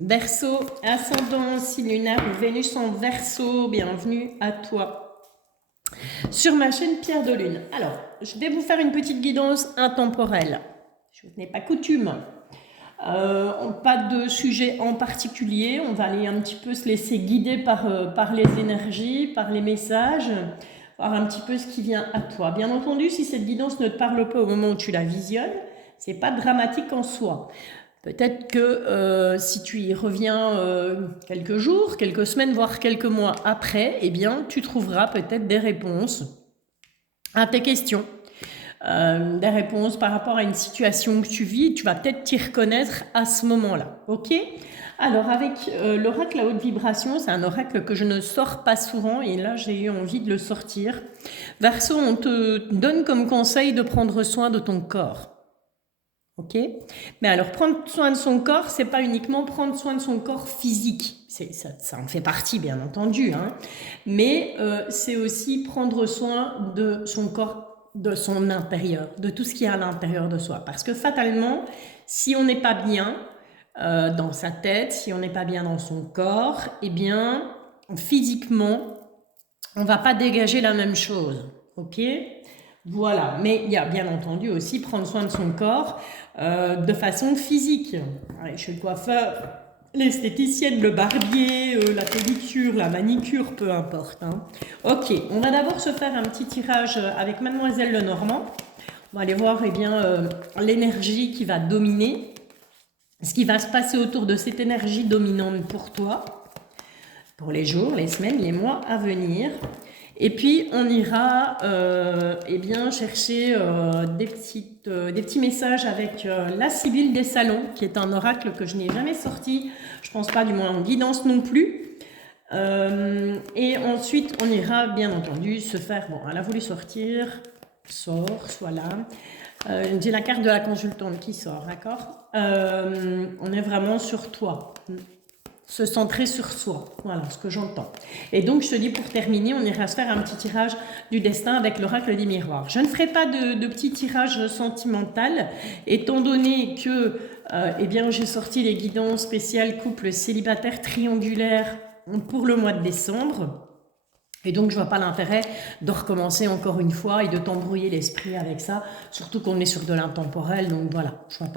Verseau, ascendant, signe lunaire ou Vénus en Verseau, bienvenue à toi sur ma chaîne Pierre de Lune. Alors, je vais vous faire une petite guidance intemporelle. Je n'ai pas coutume. Pas de sujet en particulier. On va aller un petit peu se laisser guider par les énergies, par les messages, voir un petit peu ce qui vient à toi. Bien entendu, si cette guidance ne te parle pas au moment où tu la visionnes, c'est pas dramatique en soi. Peut-être que si tu y reviens quelques jours, quelques semaines, voire quelques mois après, eh bien, tu trouveras peut-être des réponses à tes questions. Des réponses par rapport à une situation que tu vis, tu vas peut-être t'y reconnaître à ce moment-là. Ok? Alors avec l'oracle à haute vibration, c'est un oracle que je ne sors pas souvent et là j'ai eu envie de le sortir. Verseau, on te donne comme conseil de prendre soin de ton corps. Ok? Mais alors prendre soin de son corps, c'est pas uniquement prendre soin de son corps physique. Ça en fait partie bien entendu, hein. Mais c'est aussi prendre soin de son corps, de son intérieur, de tout ce qui est à l'intérieur de soi. Parce que fatalement, si on n'est pas bien dans sa tête, si on n'est pas bien dans son corps, eh bien physiquement, on va pas dégager la même chose. Ok? Voilà, mais il y a bien entendu aussi prendre soin de son corps de façon physique. Allez, chez le coiffeur, l'esthéticienne, le barbier, la pédicure, la manicure, peu importe. Hein. Ok, on va d'abord se faire un petit tirage avec Mademoiselle Lenormand. On va aller voir eh bien, l'énergie qui va dominer, ce qui va se passer autour de cette énergie dominante pour toi, pour les jours, les semaines, les mois à venir. Et puis, on ira eh bien, chercher des petits messages avec la Sibylle des Salons, qui est un oracle que je n'ai jamais sorti, je pense pas, du moins en guidance non plus. Et ensuite, on ira, bien entendu, se faire... Bon, elle a voulu sortir, sort, soit là. J'ai la carte de la consultante qui sort, d'accord? On est vraiment sur toi. Se centrer sur soi, voilà ce que j'entends. Et donc je te dis pour terminer, on ira se faire un petit tirage du destin avec l'oracle des miroirs. Je ne ferai pas de petit tirage sentimental, étant donné que eh bien, j'ai sorti les guidances spéciales couple célibataire triangulaire pour le mois de décembre. Et donc, je vois pas l'intérêt de recommencer encore une fois et de t'embrouiller l'esprit avec ça, surtout qu'on est sur de l'intemporel. Donc voilà, je vois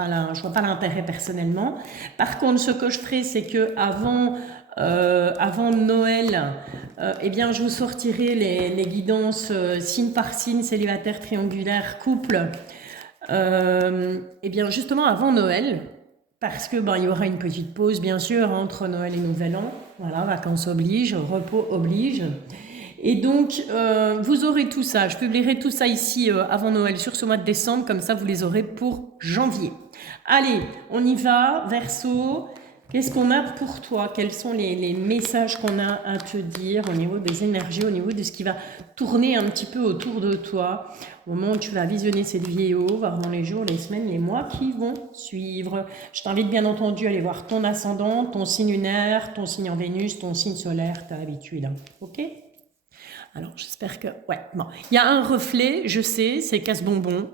pas l'intérêt personnellement. Par contre, ce que je ferai, c'est que avant Noël, eh bien, je vous sortirai les guidances signe par signe, célibataire, triangulaire, couple. Eh bien, justement avant Noël, parce que il y aura une petite pause, bien sûr, entre Noël et Nouvel An. Voilà, vacances oblige, repos oblige. Et donc, vous aurez tout ça. Je publierai tout ça ici avant Noël sur ce mois de décembre. Comme ça, vous les aurez pour janvier. Allez, on y va. Verseau, qu'est-ce qu'on a pour toi? Quels sont les messages qu'on a à te dire au niveau des énergies, au niveau de ce qui va tourner un petit peu autour de toi au moment où tu vas visionner cette vidéo, voir dans les jours, les semaines, les mois qui vont suivre. Je t'invite bien entendu à aller voir ton ascendant, ton signe lunaire, ton signe en Vénus, ton signe solaire, tu as l'habitude. Ok? Alors, j'espère que... Ouais, bon. Il y a un reflet, je sais, c'est casse-bonbon,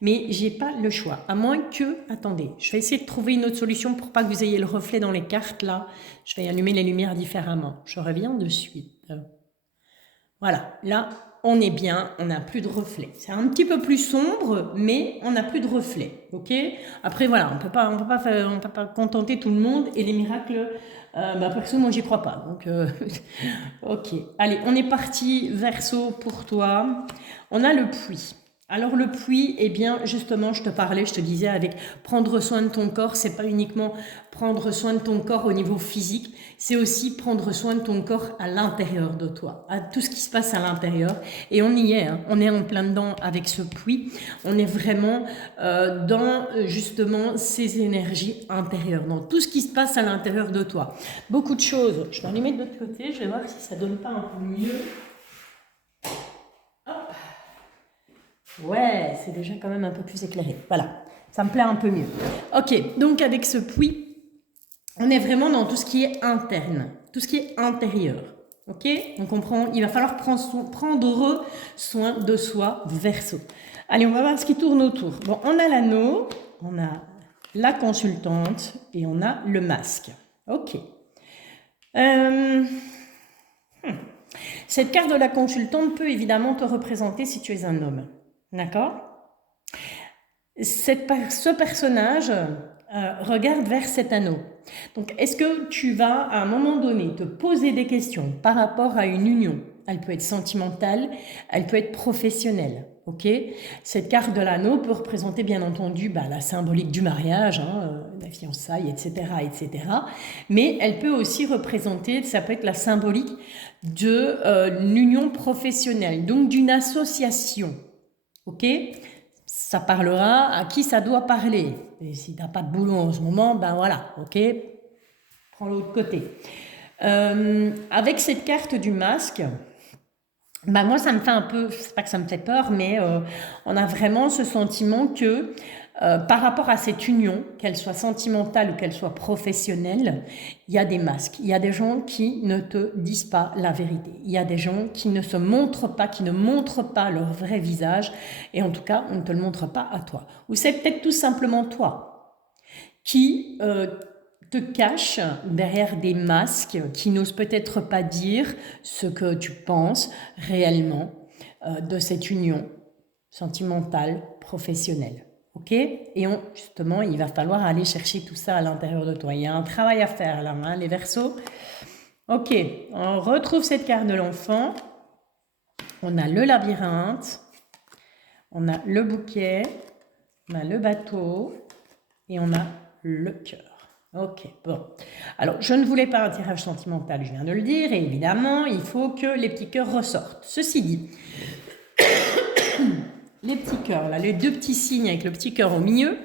mais j'ai pas le choix. À moins que... Attendez, je vais essayer de trouver une autre solution pour pas que vous ayez le reflet dans les cartes, là. Je vais allumer les lumières différemment. Je reviens de suite. Voilà, là, on est bien, on n'a plus de reflet. C'est un petit peu plus sombre, mais on n'a plus de reflet, ok? Après, voilà, on peut pas contenter tout le monde, et les miracles, perso, moi, j'y crois pas. Donc, ok. Allez, on est parti, Verseau, pour toi. On a le puits. Alors le puits, eh bien justement, je te parlais, je te disais avec prendre soin de ton corps, c'est pas uniquement prendre soin de ton corps au niveau physique, c'est aussi prendre soin de ton corps à l'intérieur de toi, à tout ce qui se passe à l'intérieur. Et on y est, hein, on est en plein dedans avec ce puits, on est vraiment dans justement ces énergies intérieures, dans tout ce qui se passe à l'intérieur de toi. Beaucoup de choses, je vais en les mettre de l'autre côté, je vais voir si ça donne pas un peu mieux. Ouais, c'est déjà quand même un peu plus éclairé. Voilà, ça me plaît un peu mieux. Ok, donc avec ce puits, on est vraiment dans tout ce qui est interne, tout ce qui est intérieur. Ok, on comprend, il va falloir prendre soin de soi, Verseau. Allez, on va voir ce qui tourne autour. Bon, on a l'anneau, on a la consultante et on a le masque. Ok. Cette carte de la consultante peut évidemment te représenter si tu es un homme. D'accord? Ce personnage regarde vers cet anneau. Donc, est-ce que tu vas, à un moment donné, te poser des questions par rapport à une union? Elle peut être sentimentale, elle peut être professionnelle. Ok? Cette carte de l'anneau peut représenter, bien entendu, la symbolique du mariage, la fiançailles, etc., etc. Mais elle peut aussi représenter, ça peut être la symbolique de l'union professionnelle, donc d'une association. Ok? Ça parlera à qui ça doit parler. Et si tu n'as pas de boulot en ce moment, ben voilà, ok, prends l'autre côté. Avec cette carte du masque, moi ça me fait un peu, c'est pas que ça me fait peur, mais on a vraiment ce sentiment que par rapport à cette union, qu'elle soit sentimentale ou qu'elle soit professionnelle, il y a des masques. Il y a des gens qui ne te disent pas la vérité. Il y a des gens qui ne se montrent pas, qui ne montrent pas leur vrai visage. Et en tout cas, on ne te le montre pas à toi. Ou c'est peut-être tout simplement toi qui te cache derrière des masques, qui n'osent peut-être pas dire ce que tu penses réellement de cette union sentimentale, professionnelle. Ok? Et justement, il va falloir aller chercher tout ça à l'intérieur de toi. Il y a un travail à faire là, hein, les Verseaux. Ok, on retrouve cette carte de l'enfant. On a le labyrinthe, on a le bouquet, on a le bateau et on a le cœur. Ok, bon. Alors, je ne voulais pas un tirage sentimental, je viens de le dire, et évidemment, il faut que les petits cœurs ressortent. Ceci dit, les petits cœurs, là, les deux petits signes avec le petit cœur au milieu,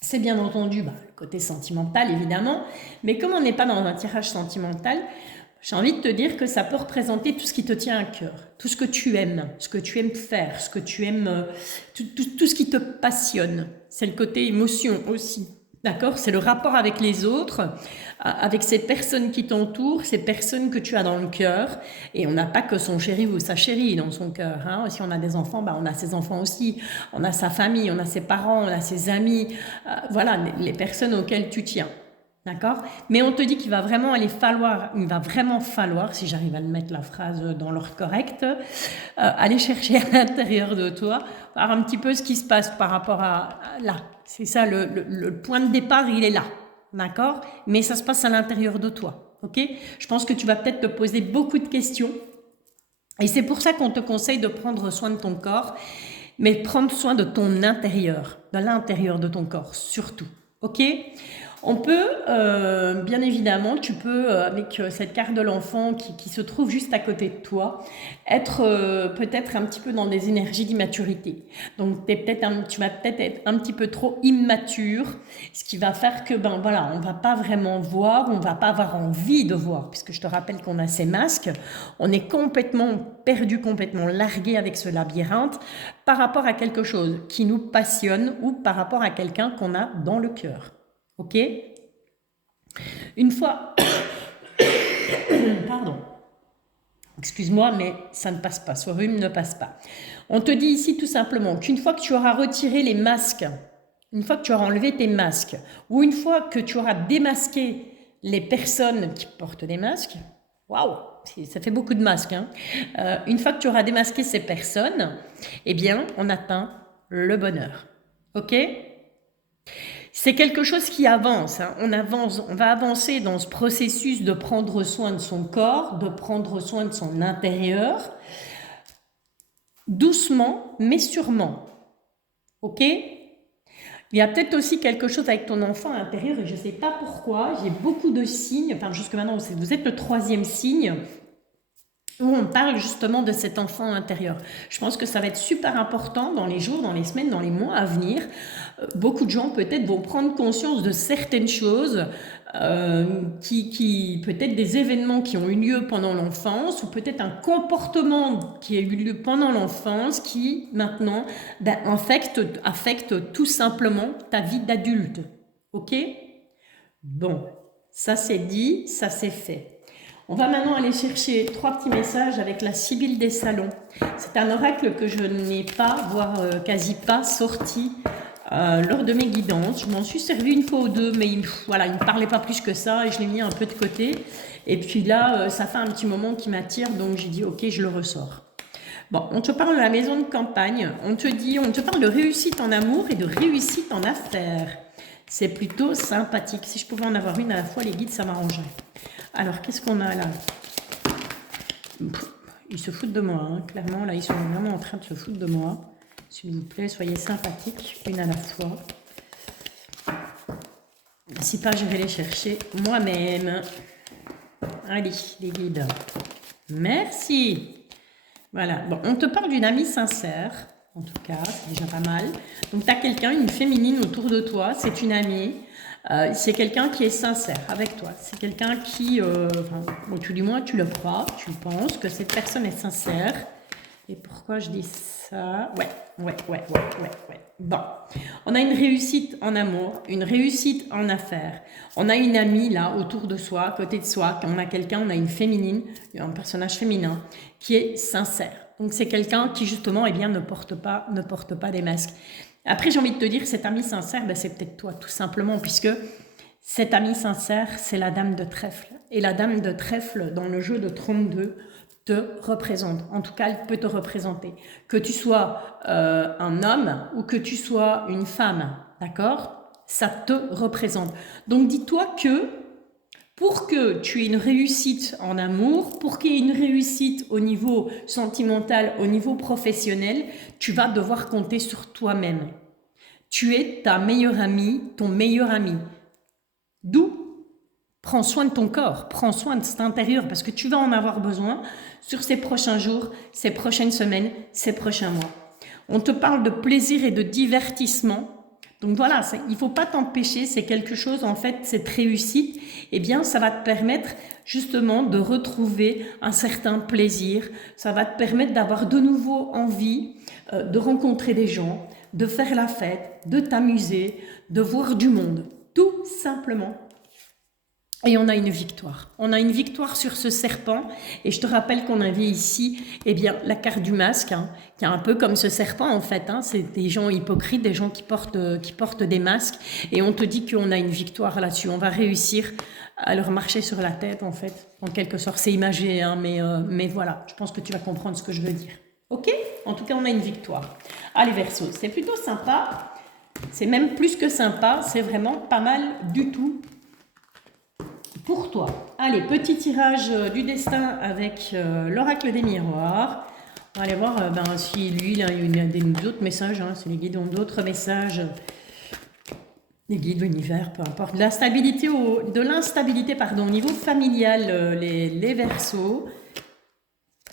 c'est bien entendu le côté sentimental, évidemment, mais comme on n'est pas dans un tirage sentimental, j'ai envie de te dire que ça peut représenter tout ce qui te tient à cœur, tout ce que tu aimes faire, ce que tu aimes, tout ce qui te passionne. C'est le côté émotion aussi. D'accord? C'est le rapport avec les autres, avec ces personnes qui t'entourent, ces personnes que tu as dans le cœur. Et on n'a pas que son chéri ou sa chérie dans son cœur. Hein. Si on a des enfants, on a ses enfants aussi. On a sa famille, on a ses parents, on a ses amis. Voilà, les personnes auxquelles tu tiens. D'accord? Mais on te dit qu'il va vraiment falloir, si j'arrive à mettre la phrase dans l'ordre correct, aller chercher à l'intérieur de toi, voir un petit peu ce qui se passe par rapport à là. C'est ça, le point de départ, il est là. D'accord? Mais ça se passe à l'intérieur de toi. Ok? Je pense que tu vas peut-être te poser beaucoup de questions. Et c'est pour ça qu'on te conseille de prendre soin de ton corps, mais prendre soin de ton intérieur, de l'intérieur de ton corps, surtout. Ok? On peut, bien évidemment, tu peux, avec cette carte de l'enfant qui se trouve juste à côté de toi, être peut-être un petit peu dans des énergies d'immaturité. Donc, tu vas peut-être être un petit peu trop immature, ce qui va faire que, on va pas vraiment voir, on va pas avoir envie de voir, puisque je te rappelle qu'on a ces masques, on est complètement perdu, complètement largué avec ce labyrinthe par rapport à quelque chose qui nous passionne ou par rapport à quelqu'un qu'on a dans le cœur. Ok? Une fois... Pardon. Excuse-moi, mais ça ne passe pas. Ce rhume ne passe pas. On te dit ici tout simplement qu'une fois que tu auras retiré les masques, une fois que tu auras enlevé tes masques, ou une fois que tu auras démasqué les personnes qui portent des masques, waouh, ça fait beaucoup de masques, hein. Une fois que tu auras démasqué ces personnes, eh bien, on atteint le bonheur. Ok? C'est quelque chose qui avance, hein. On va avancer dans ce processus de prendre soin de son corps, de prendre soin de son intérieur, doucement, mais sûrement. Ok? Il y a peut-être aussi quelque chose avec ton enfant à l'intérieur et je ne sais pas pourquoi, j'ai beaucoup de signes, jusque maintenant, vous êtes le 3e signe, où on parle justement de cet enfant intérieur. Je pense que ça va être super important dans les jours, dans les semaines, dans les mois à venir. Beaucoup de gens peut-être vont prendre conscience de certaines choses, qui peut-être des événements qui ont eu lieu pendant l'enfance, ou peut-être un comportement qui a eu lieu pendant l'enfance, qui maintenant affecte tout simplement ta vie d'adulte. Ok? Bon, ça c'est dit, ça c'est fait. On va maintenant aller chercher 3 petits messages avec la Sibylle des Salons. C'est un oracle que je n'ai pas, voire quasi pas sorti lors de mes guidances. Je m'en suis servi une fois ou deux, mais voilà, il ne me parlait pas plus que ça et je l'ai mis un peu de côté. Et puis là, ça fait un petit moment qu'il m'attire, donc j'ai dit ok, je le ressors. Bon, on te parle de la maison de campagne, on te parle de réussite en amour et de réussite en affaires. C'est plutôt sympathique. Si je pouvais en avoir une à la fois, les guides, ça m'arrangerait. Alors, qu'est-ce qu'on a là? Ils se foutent de moi, hein. Clairement, là, ils sont vraiment en train de se foutre de moi. S'il vous plaît, soyez sympathiques, une à la fois. Si pas, j'irai les chercher moi-même. Allez, les guides. Merci. Voilà. Bon, on te parle d'une amie sincère. En tout cas, c'est déjà pas mal. Donc, tu as quelqu'un, une féminine autour de toi. C'est une amie. C'est quelqu'un qui est sincère avec toi. C'est quelqu'un qui, bon, du moins, tu le crois, tu penses que cette personne est sincère. Et pourquoi je dis ça? Ouais. Bon, on a une réussite en amour, une réussite en affaires. On a une amie là autour de soi, à côté de soi. Quand on a quelqu'un, on a une féminine, un personnage féminin qui est sincère. Donc c'est quelqu'un qui justement, eh bien, ne porte pas des masques. Après, j'ai envie de te dire, cet ami sincère, ben, c'est peut-être toi, tout simplement, puisque cette amie sincère, c'est la dame de trèfle. Et la dame de trèfle, dans le jeu de 32, te représente. En tout cas, elle peut te représenter. Que tu sois un homme ou que tu sois une femme, d'accord? Ça te représente. Donc, dis-toi que pour que tu aies une réussite en amour, pour qu'il y ait une réussite au niveau sentimental, au niveau professionnel, tu vas devoir compter sur toi-même. Tu es ta meilleure amie, ton meilleur ami. D'où prends soin de ton corps, prends soin de cet intérieur parce que tu vas en avoir besoin sur ces prochains jours, ces prochaines semaines, ces prochains mois. On te parle de plaisir et de divertissement. Donc voilà, il ne faut pas t'empêcher, c'est quelque chose, en fait, cette réussite, eh bien, ça va te permettre justement de retrouver un certain plaisir, ça va te permettre d'avoir de nouveau envie de rencontrer des gens, de faire la fête, de t'amuser, de voir du monde, tout simplement. Et on a une victoire. On a une victoire sur ce serpent. Et je te rappelle qu'on avait ici, eh bien, la carte du masque, hein, qui est un peu comme ce serpent, en fait. Hein. C'est des gens hypocrites, des gens qui portent des masques. Et on te dit qu'on a une victoire là-dessus. On va réussir à leur marcher sur la tête, en fait. En quelque sorte, c'est imagé, hein, mais voilà. Je pense que tu vas comprendre ce que je veux dire. OK? En tout cas, on a une victoire. Allez, Verseau, c'est plutôt sympa. C'est même plus que sympa. C'est vraiment pas mal du tout. Pour toi. Allez, petit tirage du destin avec l'oracle des miroirs. On va aller voir si lui, il a d'autres messages. Hein, si les guides ont d'autres messages. Les guides, l'univers, peu importe. De l'instabilité au niveau familial, les Verseaux.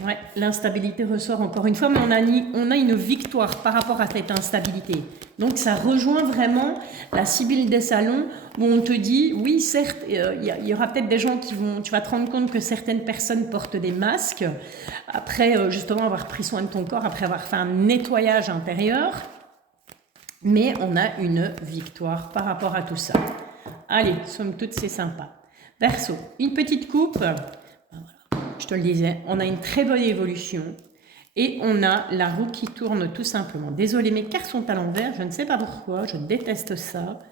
Ouais, l'instabilité ressort encore une fois, mais on a une victoire par rapport à cette instabilité. Donc ça rejoint vraiment la Sibylle des salons où on te dit, oui certes, il y aura peut-être des gens tu vas te rendre compte que certaines personnes portent des masques, après justement avoir pris soin de ton corps, après avoir fait un nettoyage intérieur, mais on a une victoire par rapport à tout ça. Allez, somme toute, c'est sympa. Verseau, une petite coupe. Je te le disais, on a une très bonne évolution et on a la roue qui tourne tout simplement. Désolée, mes cartes sont à l'envers, je ne sais pas pourquoi, je déteste ça.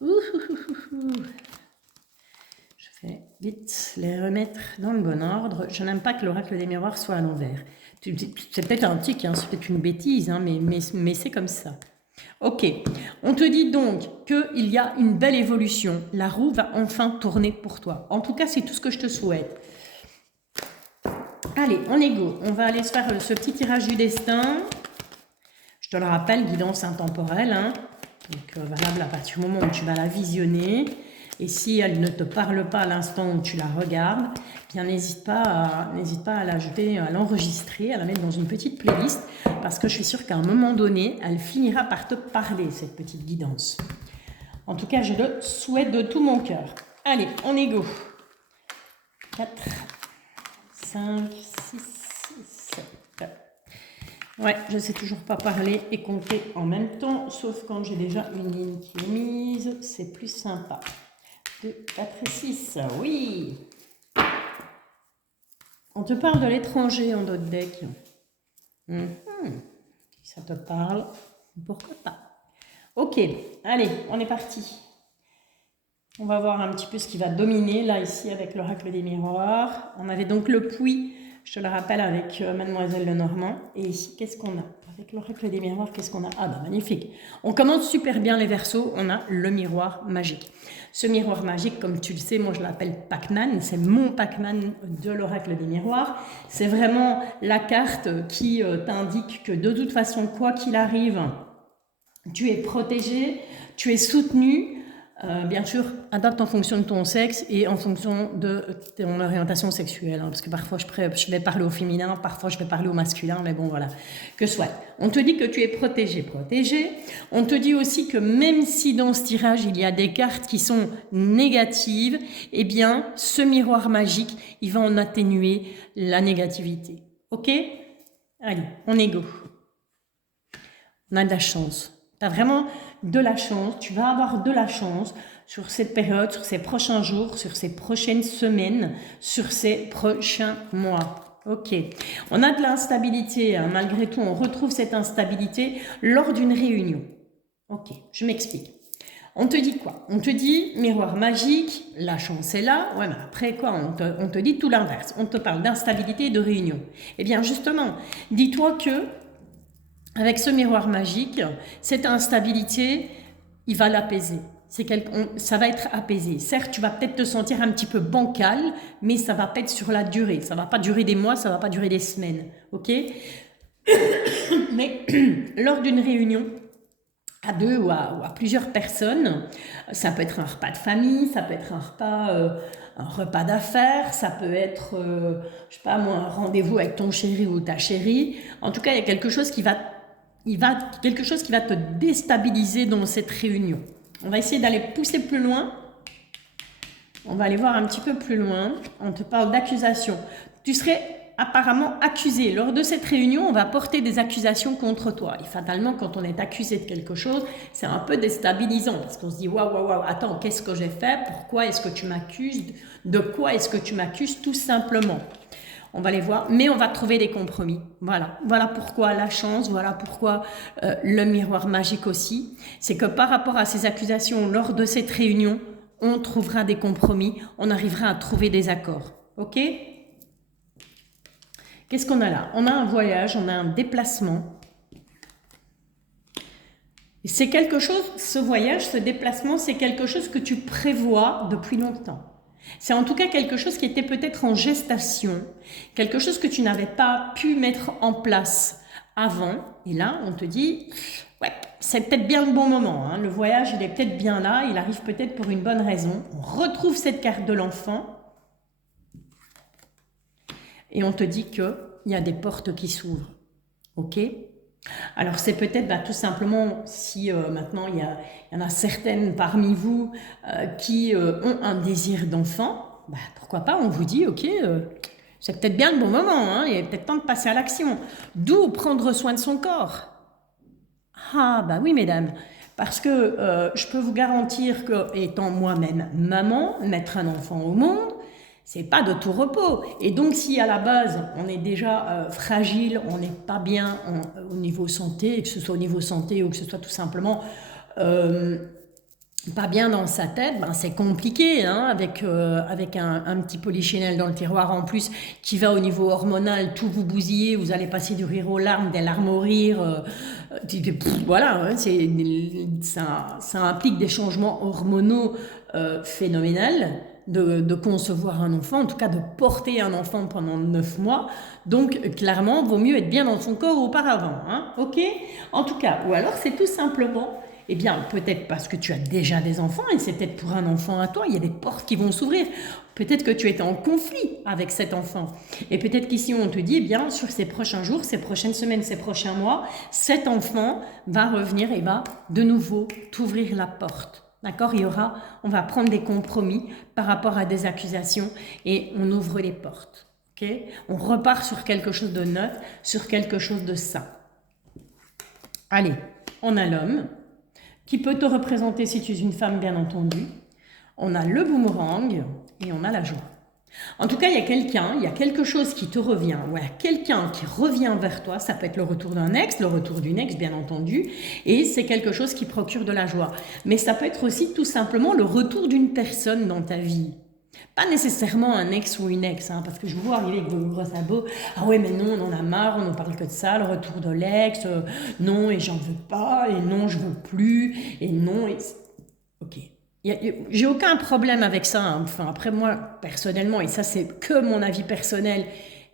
Je vais vite les remettre dans le bon ordre. Je n'aime pas que l'oracle des miroirs soit à l'envers. C'est peut-être un tic, hein, c'est peut-être une bêtise, hein, mais c'est comme ça. Ok, on te dit donc qu'il y a une belle évolution. La roue va enfin tourner pour toi. En tout cas, c'est tout ce que je te souhaite. Allez, on est go. On va aller se faire ce petit tirage du destin. Je te le rappelle, guidance intemporelle. Hein. Donc, valable à partir du moment où tu vas la visionner. Et si elle ne te parle pas à l'instant où tu la regardes, bien n'hésite pas à l'ajouter, à l'enregistrer, à la mettre dans une petite playlist. Parce que je suis sûre qu'à un moment donné, elle finira par te parler, cette petite guidance. En tout cas, je le souhaite de tout mon cœur. Allez, on est go. 4... 5, 6, 7. Ouais, je ne sais toujours pas parler et compter en même temps, sauf quand j'ai déjà une ligne qui est mise, c'est plus sympa. 2, 4 et 6, oui. On te parle de l'étranger en d'autres decks. Si ça te parle, pourquoi pas. Ok, allez, on est parti. On va voir un petit peu ce qui va dominer là ici avec l'oracle des miroirs. On avait donc le puits, je te le rappelle, avec Mademoiselle Lenormand. Et ici, qu'est-ce qu'on a? Avec l'oracle des miroirs, qu'est-ce qu'on a? Ah bah magnifique. On commence super bien les Verseaux, on a le miroir magique. Ce miroir magique, comme tu le sais, moi je l'appelle Pac-Man, c'est mon Pac-Man de l'oracle des miroirs. C'est vraiment la carte qui t'indique que de toute façon, quoi qu'il arrive, tu es protégé, tu es soutenu. Bien sûr, adapte en fonction de ton sexe et en fonction de ton orientation sexuelle. Parce que parfois, je vais parler au féminin, parfois, je vais parler au masculin, mais bon, voilà. Que soit. On te dit que tu es protégé. On te dit aussi que même si dans ce tirage, il y a des cartes qui sont négatives, eh bien, ce miroir magique, il va en atténuer la négativité. Ok? Allez, on est go. On a de la chance. Tu as vraiment de la chance, tu vas avoir de la chance sur cette période, sur ces prochains jours, sur ces prochaines semaines, sur ces prochains mois. Ok, on a de l'instabilité, hein. Malgré tout, on retrouve cette instabilité lors d'une réunion. Ok, je m'explique. On te dit quoi? On te dit miroir magique, la chance est là. Ouais, mais après quoi? On te dit tout l'inverse. On te parle d'instabilité et de réunion. Eh bien justement, dis-toi que avec ce miroir magique, cette instabilité, il va l'apaiser. Ça va être apaisé. Certes, tu vas peut-être te sentir un petit peu bancal, mais ça va pas être sur la durée. Ça va pas durer des mois, ça va pas durer des semaines. Ok? Mais lors d'une réunion, à deux ou à plusieurs personnes, ça peut être un repas de famille, ça peut être un repas d'affaires, ça peut être, je sais pas moi, un rendez-vous avec ton chéri ou ta chérie. En tout cas, il y a quelque chose qui va te déstabiliser dans cette réunion. On va essayer d'aller pousser plus loin. On va aller voir un petit peu plus loin. On te parle d'accusation. Tu serais apparemment accusé. Lors de cette réunion, on va porter des accusations contre toi. Et fatalement, quand on est accusé de quelque chose, c'est un peu déstabilisant. Parce qu'on se dit, waouh, attends, qu'est-ce que j'ai fait? Pourquoi est-ce que tu m'accuses? De quoi est-ce que tu m'accuses? Tout simplement. On va les voir, mais on va trouver des compromis. Voilà pourquoi la chance, voilà pourquoi le miroir magique aussi. C'est que par rapport à ces accusations, lors de cette réunion, on trouvera des compromis, on arrivera à trouver des accords. Ok? Qu'est-ce qu'on a là? On a un voyage, on a un déplacement. C'est quelque chose, ce voyage, ce déplacement, c'est quelque chose que tu prévois depuis longtemps. C'est en tout cas quelque chose qui était peut-être en gestation, quelque chose que tu n'avais pas pu mettre en place avant. Et là, on te dit, ouais, c'est peut-être bien le bon moment. Hein. Le voyage, il est peut-être bien là, il arrive peut-être pour une bonne raison. On retrouve cette carte de l'enfant et on te dit qu'il y a des portes qui s'ouvrent. Ok ? Alors c'est peut-être tout simplement si maintenant il y en a certaines parmi vous qui ont un désir d'enfant, pourquoi pas, on vous dit ok, c'est peut-être bien le bon moment, hein, il est peut-être temps de passer à l'action. D'où prendre soin de son corps. Ah bah oui mesdames, parce que je peux vous garantir que étant moi-même maman, mettre un enfant au monde, c'est pas de tout repos. Et donc, si à la base, on est déjà fragile, on n'est pas bien au niveau santé, que ce soit au niveau santé ou que ce soit tout simplement pas bien dans sa tête, c'est compliqué, hein, avec un petit polichinelle dans le tiroir en plus qui va au niveau hormonal, tout vous bousiller, vous allez passer du rire aux larmes, des larmes au rire. Voilà, hein, ça implique des changements hormonaux phénoménaux. De concevoir un enfant, en tout cas de porter un enfant pendant 9 mois. Donc, clairement, vaut mieux être bien dans son corps auparavant. Hein, ok? En tout cas, ou alors c'est tout simplement, eh bien, peut-être parce que tu as déjà des enfants, et c'est peut-être pour un enfant à toi, il y a des portes qui vont s'ouvrir. Peut-être que tu étais en conflit avec cet enfant. Et peut-être qu'ici, on te dit, eh bien, sur ces prochains jours, ces prochaines semaines, ces prochains mois, cet enfant va revenir et va de nouveau t'ouvrir la porte. D'accord, on va prendre des compromis par rapport à des accusations et on ouvre les portes. Okay, on repart sur quelque chose de neuf, sur quelque chose de sain. Allez, on a l'homme qui peut te représenter si tu es une femme, bien entendu. On a le boomerang et on a la joie. En tout cas, il y a quelqu'un, il y a quelque chose qui te revient, ou il y a quelqu'un qui revient vers toi, ça peut être le retour d'un ex, le retour d'une ex, bien entendu, et c'est quelque chose qui procure de la joie. Mais ça peut être aussi tout simplement le retour d'une personne dans ta vie. Pas nécessairement un ex ou une ex, hein, parce que je vous vois arriver avec vos gros sabots. Ah ouais, mais non, on en a marre, on ne parle que de ça, le retour de l'ex, non, et j'en veux pas, et non, je veux plus, et non, et... Ok. J'ai aucun problème avec ça, hein. Enfin, après moi, personnellement, et ça c'est que mon avis personnel,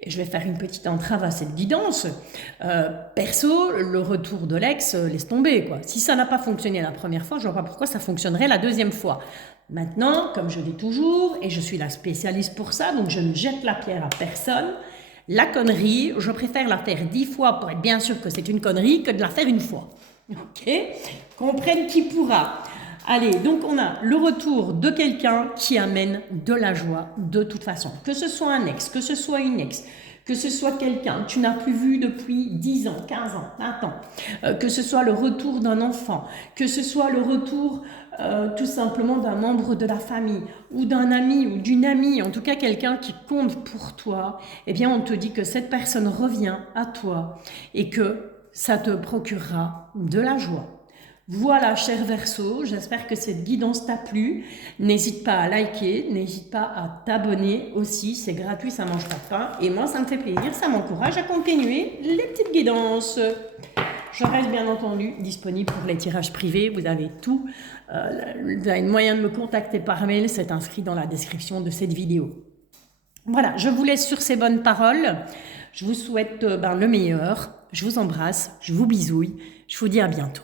et je vais faire une petite entrave à cette guidance, perso, le retour de l'ex, laisse tomber, quoi. Si ça n'a pas fonctionné la première fois, je ne vois pas pourquoi ça fonctionnerait la deuxième fois. Maintenant, comme je dis toujours, et je suis la spécialiste pour ça, donc je ne jette la pierre à personne, la connerie, je préfère la faire 10 fois pour être bien sûr que c'est une connerie que de la faire une fois. Ok? Comprenne qui pourra. Allez, donc on a le retour de quelqu'un qui amène de la joie de toute façon. Que ce soit un ex, que ce soit une ex, que ce soit quelqu'un que tu n'as plus vu depuis 10 ans, 15 ans, 20 ans, que ce soit le retour d'un enfant, que ce soit le retour tout simplement d'un membre de la famille ou d'un ami ou d'une amie, en tout cas quelqu'un qui compte pour toi, eh bien on te dit que cette personne revient à toi et que ça te procurera de la joie. Voilà, cher Verseau, j'espère que cette guidance t'a plu. N'hésite pas à liker, n'hésite pas à t'abonner aussi, c'est gratuit, ça mange pas de pain. Et moi, ça me fait plaisir, ça m'encourage à continuer les petites guidances. Je reste bien entendu disponible pour les tirages privés, vous avez tout. Vous avez un moyen de me contacter par mail, c'est inscrit dans la description de cette vidéo. Voilà, je vous laisse sur ces bonnes paroles. Je vous souhaite le meilleur. Je vous embrasse, je vous bisouille. Je vous dis à bientôt.